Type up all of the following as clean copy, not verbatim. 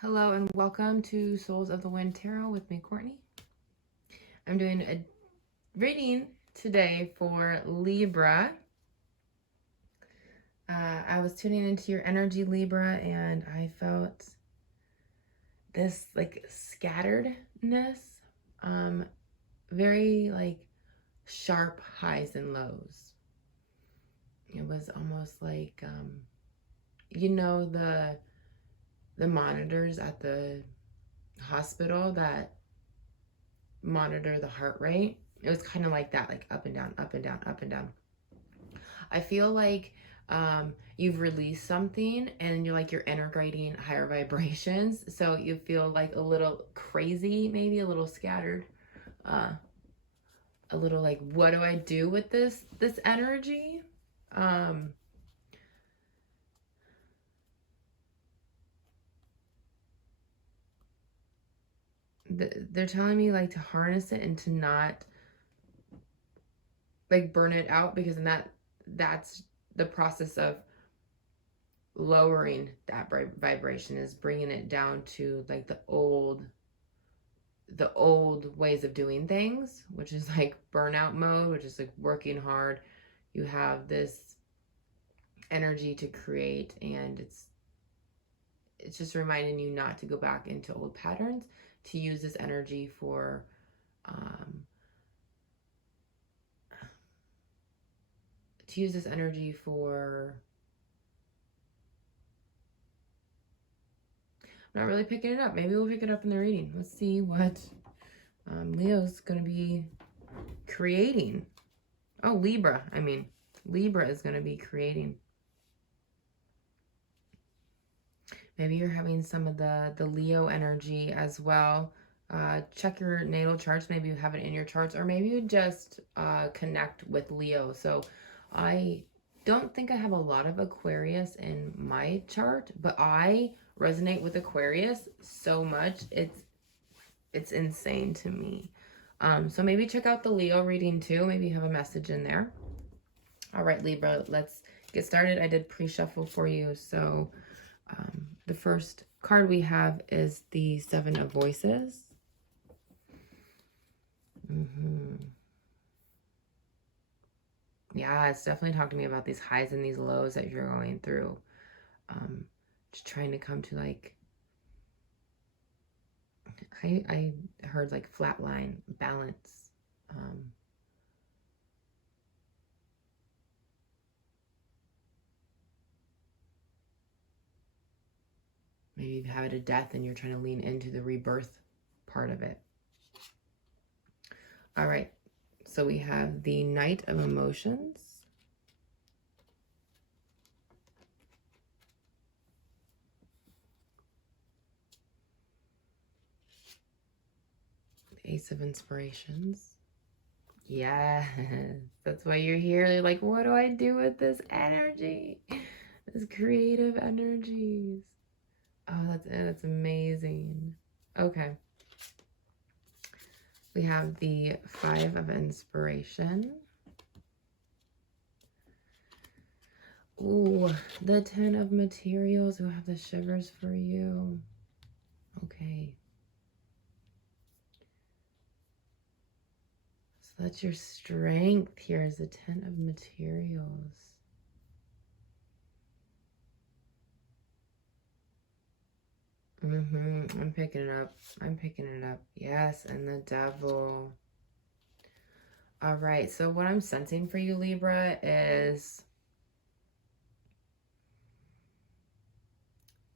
Hello and welcome to Souls of the Wind Tarot with me, Courtney. I'm doing a reading today for Libra. I was tuning into your energy, Libra, and I felt this like scatteredness, very like sharp highs and lows. It was almost like, the monitors at the hospital that monitor the heart rate. It was kind of like that, like up and down, up and down, up and down. I feel like you've released something and you're integrating higher vibrations. So you feel like a little crazy, maybe a little scattered, a little like, what do I do with this energy? They're telling me like to harness it and to not like burn it out, because that's the process of lowering that vibration, is bringing it down to like the old ways of doing things, which is like burnout mode, which is like working hard. You have this energy to create, and it's just reminding you not to go back into old patterns, to use this energy for I'm not really picking it up. Maybe we'll pick it up in the reading. Let's see what Leo's going to be creating. Oh, Libra is going to be creating. Maybe you're having some of the Leo energy as well. Check your natal charts. Maybe you have it in your charts, or maybe you just connect with Leo. So I don't think I have a lot of Aquarius in my chart, but I resonate with Aquarius so much. It's insane to me. So maybe check out the Leo reading too. Maybe you have a message in there. All right, Libra, let's get started. I did pre-shuffle for you. So the first card we have is the Seven of Voices. Yeah, it's definitely talking to me about these highs and these lows that you're going through. Just trying to come to like, I heard like flatline, balance. Maybe you've had a death and you're trying to lean into the rebirth part of it. All right, so we have the Knight of Emotions. The Ace of Inspirations. Yeah, that's why you're here. You're like, what do I do with this energy? This creative energies. Oh, that's amazing. Okay. We have the Five of Inspiration. Ooh, the Ten of Materials. We'll have the shivers for you. Okay. So that's your strength here, is the Ten of Materials. I'm picking it up. I'm picking it up. Yes, and the Devil. All right, so what I'm sensing for you, Libra, is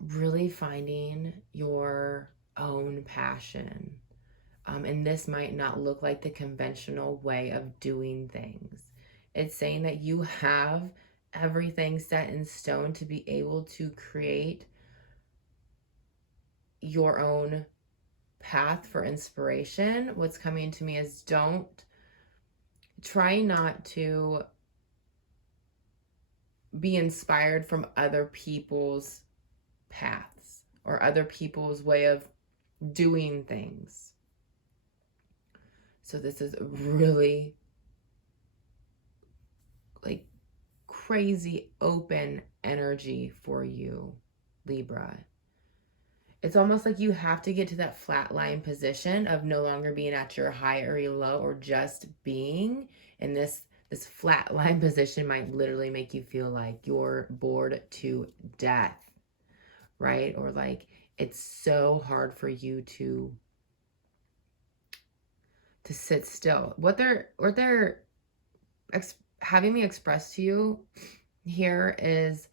really finding your own passion. And this might not look like the conventional way of doing things. It's saying that you have everything set in stone to be able to create your own path for inspiration. What's coming to me is try not to be inspired from other people's paths or other people's way of doing things. So this is really like crazy open energy for you, Libra. it's almost like you have to get to that flat line position of no longer being at your high or your low, or just being. And this flat line position might literally make you feel like you're bored to death, right? Or like it's so hard for you to sit still. What they're having me express to you here is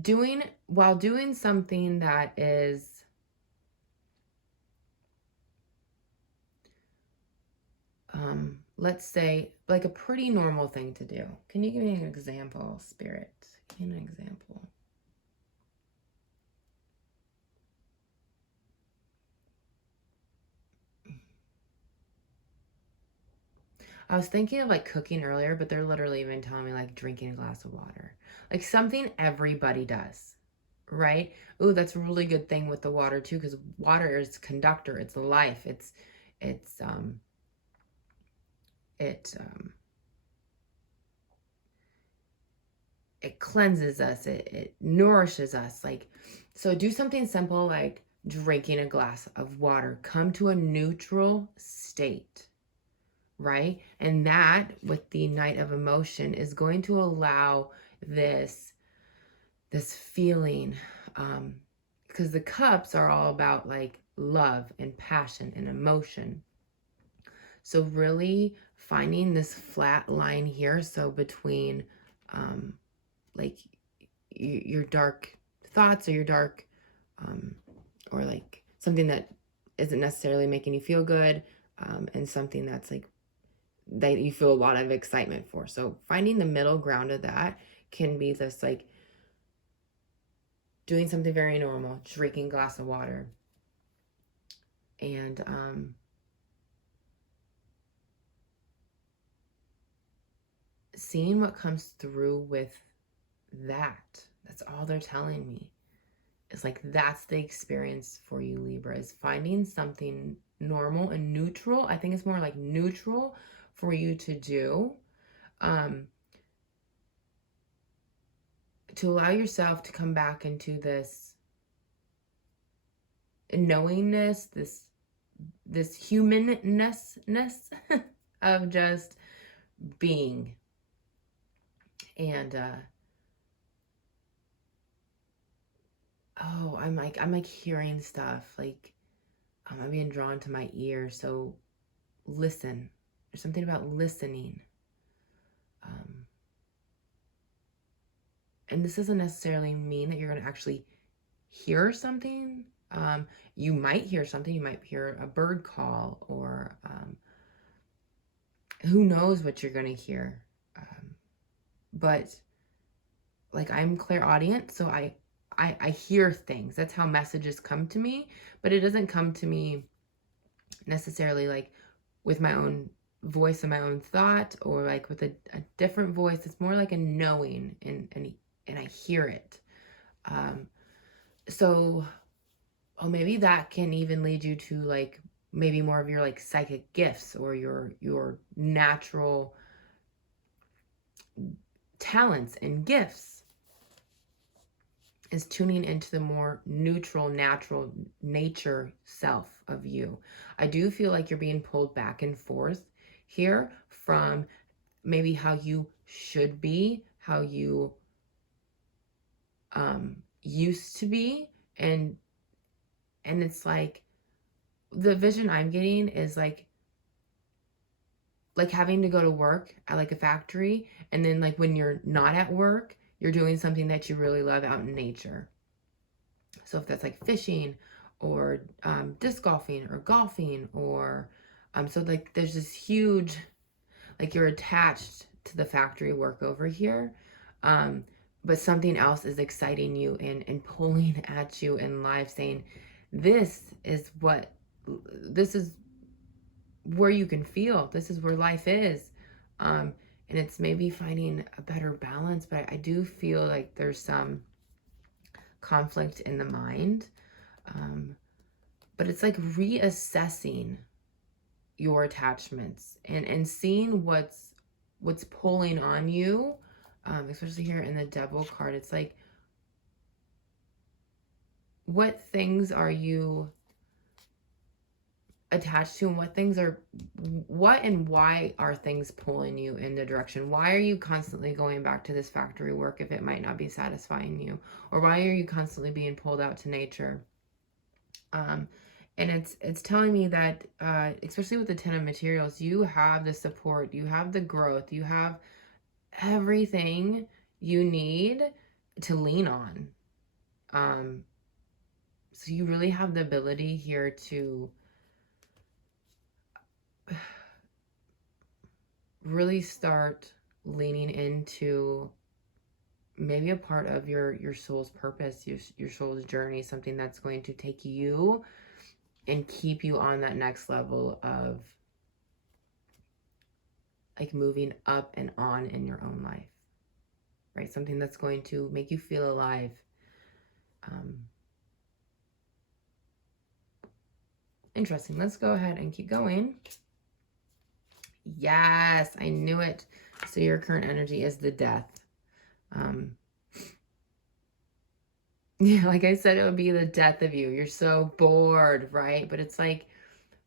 doing something that is let's say like a pretty normal thing to do. Can you give me an example, Spirit? Give me an example. I was thinking of like cooking earlier, but they're literally even telling me like drinking a glass of water. Like something everybody does, right? Ooh, that's a really good thing with the water too, because water is conductor, it's life, it's it cleanses us, it nourishes us. Like, so do something simple like drinking a glass of water. Come to a neutral state, right? And that, with the Knight of Emotion, is going to allow this feeling, because the cups are all about like love and passion and emotion. So really finding this flat line here, so between like your dark thoughts, or your dark or like something that isn't necessarily making you feel good, and something that's like that you feel a lot of excitement for. So finding the middle ground of that can be this like doing something very normal, drinking a glass of water, and seeing what comes through with that. That's all they're telling me. It's like that's the experience for you, Libra, is finding something normal and neutral. I think it's more like neutral for you to do, to allow yourself to come back into this knowingness, this humanness of just being. And oh, I'm like hearing stuff, like I'm being drawn to my ear. So listen. There's something about listening. And this doesn't necessarily mean that you're going to actually hear something. You might hear something. You might hear a bird call, or who knows what you're going to hear. But like, I'm clairaudient, so I hear things. That's how messages come to me. But it doesn't come to me necessarily like with my own voice and my own thought, or like with a different voice. It's more like a knowing, and I hear it. So maybe that can even lead you to like maybe more of your like psychic gifts, or your natural talents and gifts, is tuning into the more neutral, natural nature self of you. I do feel like you're being pulled back and forth here from maybe how you should be, how you used to be, and it's like the vision I'm getting is like having to go to work at like a factory, and then like when you're not at work, you're doing something that you really love out in nature. So if that's like fishing, or disc golfing, or golfing, or so like there's this huge, like you're attached to the factory work over here, but something else is exciting you and pulling at you in life, saying this is where you can feel, this is where life is. And it's maybe finding a better balance, but I do feel like there's some conflict in the mind. But it's like reassessing your attachments, and seeing what's pulling on you, especially here in the Devil card. It's like what things are you attached to, and what and why are things pulling you in the direction? Why are you constantly going back to this factory work if it might not be satisfying you? Or why are you constantly being pulled out to nature? And it's telling me that, especially with the Ten of Materials, you have the support, you have the growth, you have everything you need to lean on. So you really have the ability here to really start leaning into maybe a part of your soul's purpose, your soul's journey, something that's going to take you and keep you on that next level of like moving up and on in your own life, right? Something that's going to make you feel alive. Interesting. Let's go ahead and keep going. Yes, I knew it. So your current energy is the death. Yeah, like I said, it would be the death of you. You're so bored, right? But it's like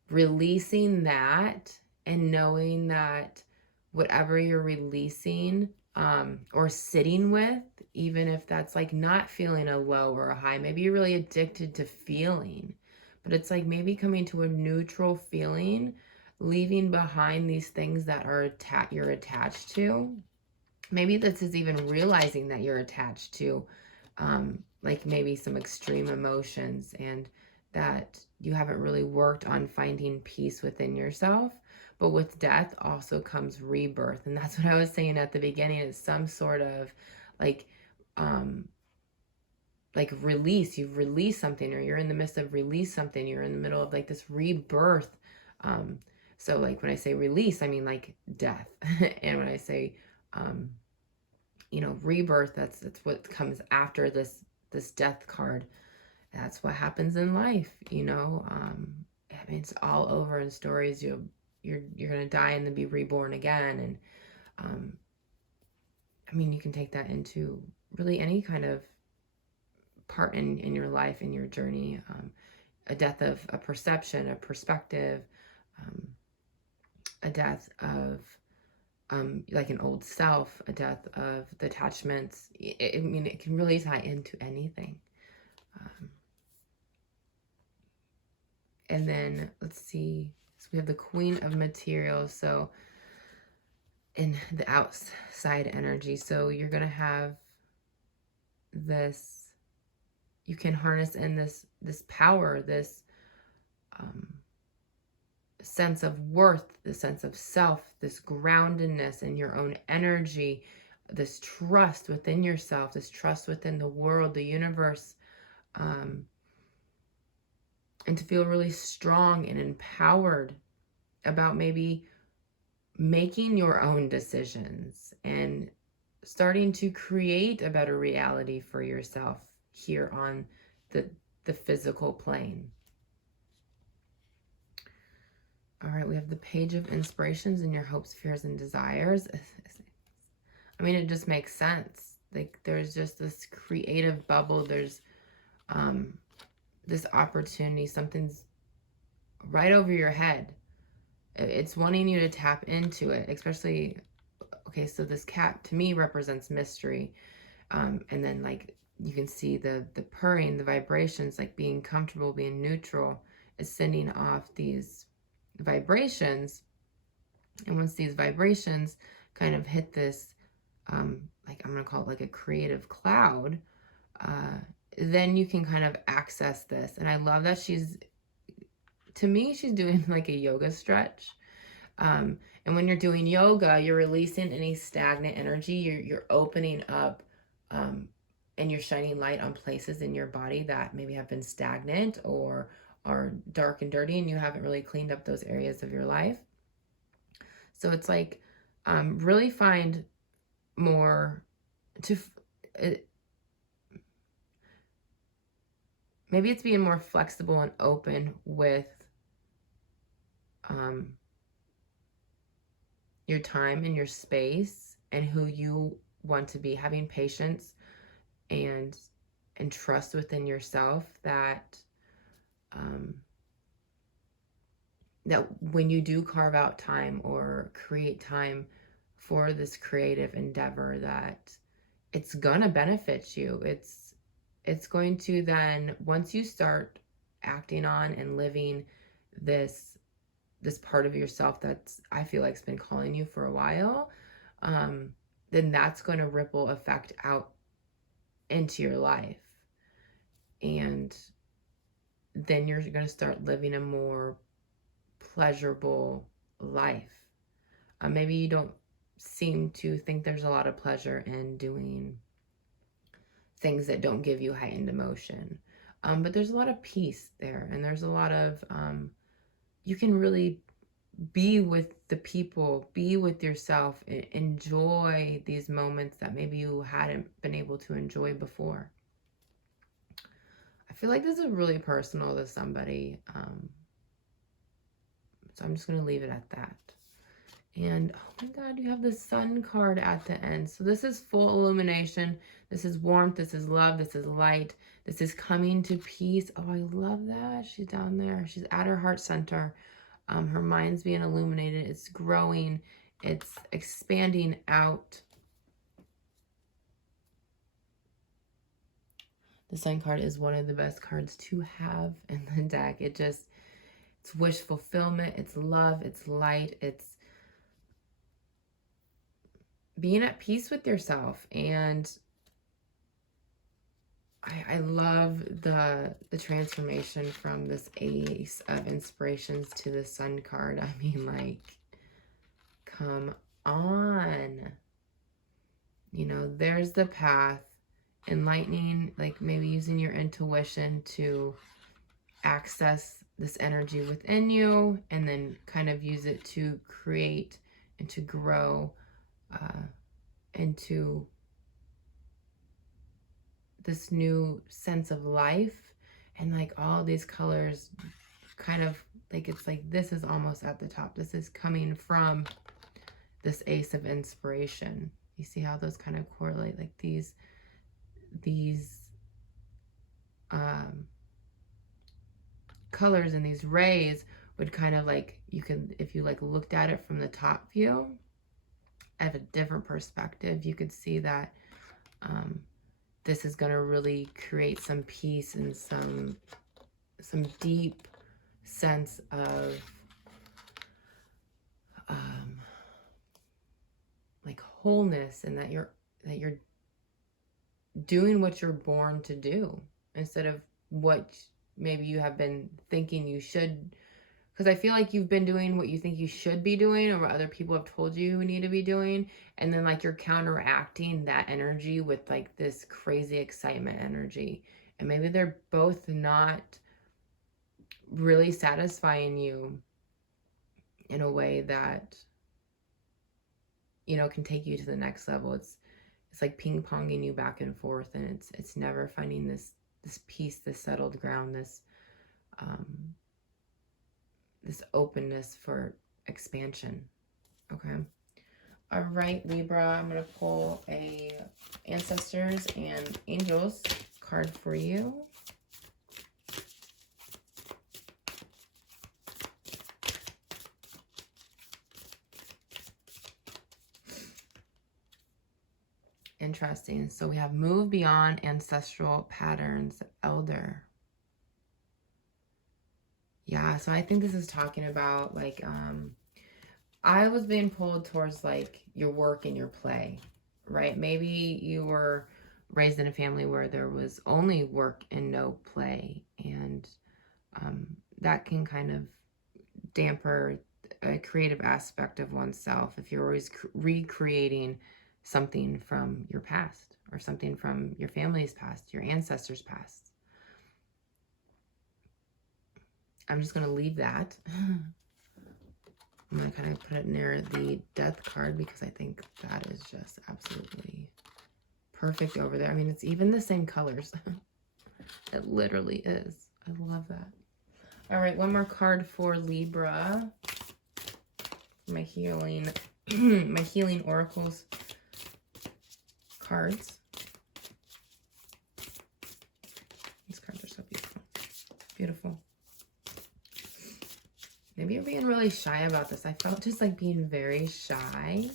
releasing that and knowing that whatever you're releasing or sitting with, even if that's like not feeling a low or a high, maybe you're really addicted to feeling, but it's like maybe coming to a neutral feeling, leaving behind these things that are you're attached to. Maybe this is even realizing that you're attached to like maybe some extreme emotions, and that you haven't really worked on finding peace within yourself. But with death also comes rebirth. And that's what I was saying at the beginning, is some sort of like release. You've released something, or you're in the midst of release something. You're in the middle of like this rebirth. So like when I say release, I mean like death. And when I say you know, rebirth, that's what comes after this death card. That's what happens in life, you know. I mean, it's all over in stories. You're gonna die and then be reborn again. And I mean, you can take that into really any kind of part in your life, in your journey. A death of a perception, a perspective, a death of like an old self, a death of the attachments. I mean, it can really tie into anything. And then let's see. So we have the Queen of Materials. So in the outside energy, so you're gonna have this. You can harness in this power, this sense of worth, the sense of self, this groundedness in your own energy, this trust within yourself, this trust within the world, the universe, and to feel really strong and empowered about maybe making your own decisions and starting to create a better reality for yourself here on the physical plane. All right, we have the Page of Inspirations in your hopes, fears, and desires. I mean, it just makes sense. Like there's just this creative bubble. There's this opportunity. Something's right over your head. It's wanting you to tap into it, especially, okay, so this cat to me represents mystery. And then like you can see the purring, the vibrations, like being comfortable, being neutral, is sending off these vibrations. And once these vibrations kind of hit this, like I'm going to call it like a creative cloud, then you can kind of access this. And I love that to me, she's doing like a yoga stretch. And when you're doing yoga, you're releasing any stagnant energy. You're opening up, and you're shining light on places in your body that maybe have been stagnant or are dark and dirty, and you haven't really cleaned up those areas of your life. So it's like, really find more to, maybe it's being more flexible and open with your time and your space and who you want to be, having patience and and trust within yourself that that when you do carve out time or create time for this creative endeavor, that it's gonna benefit you. It's going to then, once you start acting on and living this part of yourself that's, I feel like, it's been calling you for a while, then that's going to ripple effect out into your life. And then you're going to start living a more pleasurable life. Maybe you don't seem to think there's a lot of pleasure in doing things that don't give you heightened emotion. But there's a lot of peace there, and there's a lot of, you can really be with the people, be with yourself, enjoy these moments that maybe you hadn't been able to enjoy before. I feel like this is really personal to somebody. So I'm just going to leave it at that. And oh my God, you have the Sun card at the end. So this is full illumination. This is warmth. This is love. This is light. This is coming to peace. Oh, I love that. She's down there. She's at her heart center. Her mind's being illuminated. It's growing. It's expanding out. The Sun card is one of the best cards to have in the deck. It's wish fulfillment. It's love. It's light. It's being at peace with yourself. And I love the transformation from this Ace of Inspirations to the Sun card. I mean, like, come on. You know, there's the path. Enlightening, like maybe using your intuition to access this energy within you, and then kind of use it to create and to grow into this new sense of life. And like all these colors kind of like, it's like this is almost at the top. This is coming from this Ace of Inspiration. You see how those kind of correlate? Like these colors and these rays would kind of like, you can, if you like looked at it from the top view at a different perspective, you could see that this is going to really create some peace and some deep sense of like wholeness, and that you're doing what you're born to do instead of what maybe you have been thinking you should. Because I feel like you've been doing what you think you should be doing, or what other people have told you you need to be doing. And then like you're counteracting that energy with like this crazy excitement energy. And maybe they're both not really satisfying you in a way that, you know, can take you to the next level. It's like ping-ponging you back and forth, and it's never finding this peace, this settled ground, this openness for expansion. Okay. All right, Libra, I'm going to pull a Ancestors and Angels card for you. Interesting. So we have move beyond ancestral patterns, elder. Yeah, so I think this is talking about like, I was being pulled towards like your work and your play, right? Maybe you were raised in a family where there was only work and no play. And that can kind of damper a creative aspect of oneself if you're always recreating something from your past, or something from your family's past, your ancestors' past. I'm just going to leave that. I'm going to kind of put it near the Death card, because I think that is just absolutely perfect over there. I mean, it's even the same colors. It literally is. I love that. All right, one more card for Libra. My healing, my healing oracles cards. Beautiful. Maybe you're being really shy about this. I felt just like being very shy.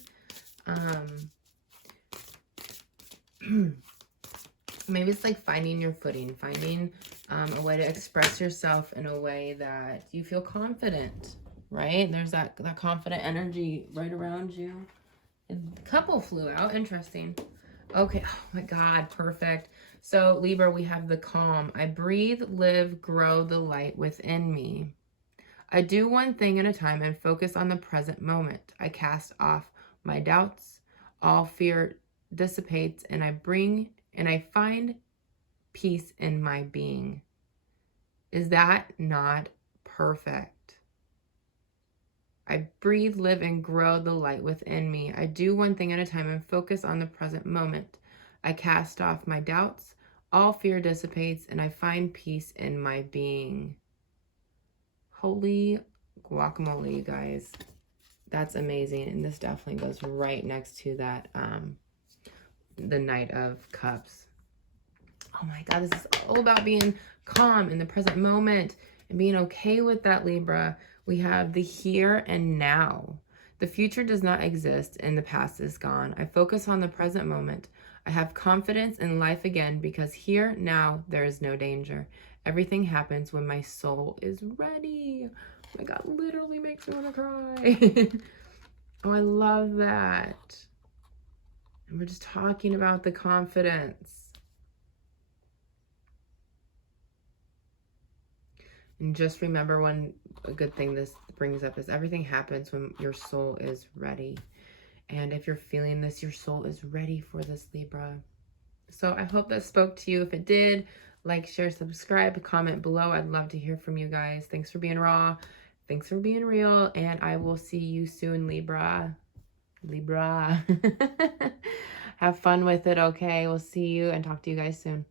Maybe it's like finding your footing, finding a way to express yourself in a way that you feel confident, right? There's that confident energy right around you. A couple flew out. Interesting. Okay. Oh my God. Perfect. So Libra, we have the calm. I breathe, live, grow the light within me. I do one thing at a time and focus on the present moment. I cast off my doubts. All fear dissipates and I find peace in my being. Is that not perfect? I breathe, live, and grow the light within me. I do one thing at a time and focus on the present moment. I cast off my doubts. All fear dissipates and I find peace in my being. Holy guacamole, you guys. That's amazing. And this definitely goes right next to that, the Knight of Cups. Oh my God, this is all about being calm in the present moment and being okay with that, Libra. We have the here and now. The future does not exist and the past is gone. I focus on the present moment. I have confidence in life again because here, now, there is no danger. Everything happens when my soul is ready. Oh my God, literally makes me want to cry. Oh, I love that. And we're just talking about the confidence. And just remember, a good thing this brings up is everything happens when your soul is ready. And if you're feeling this, your soul is ready for this, Libra. So I hope that spoke to you. If it did, like, share, subscribe, comment below. I'd love to hear from you guys. Thanks for being raw. Thanks for being real. And I will see you soon, Libra. Libra. Have fun with it, okay? We'll see you and talk to you guys soon.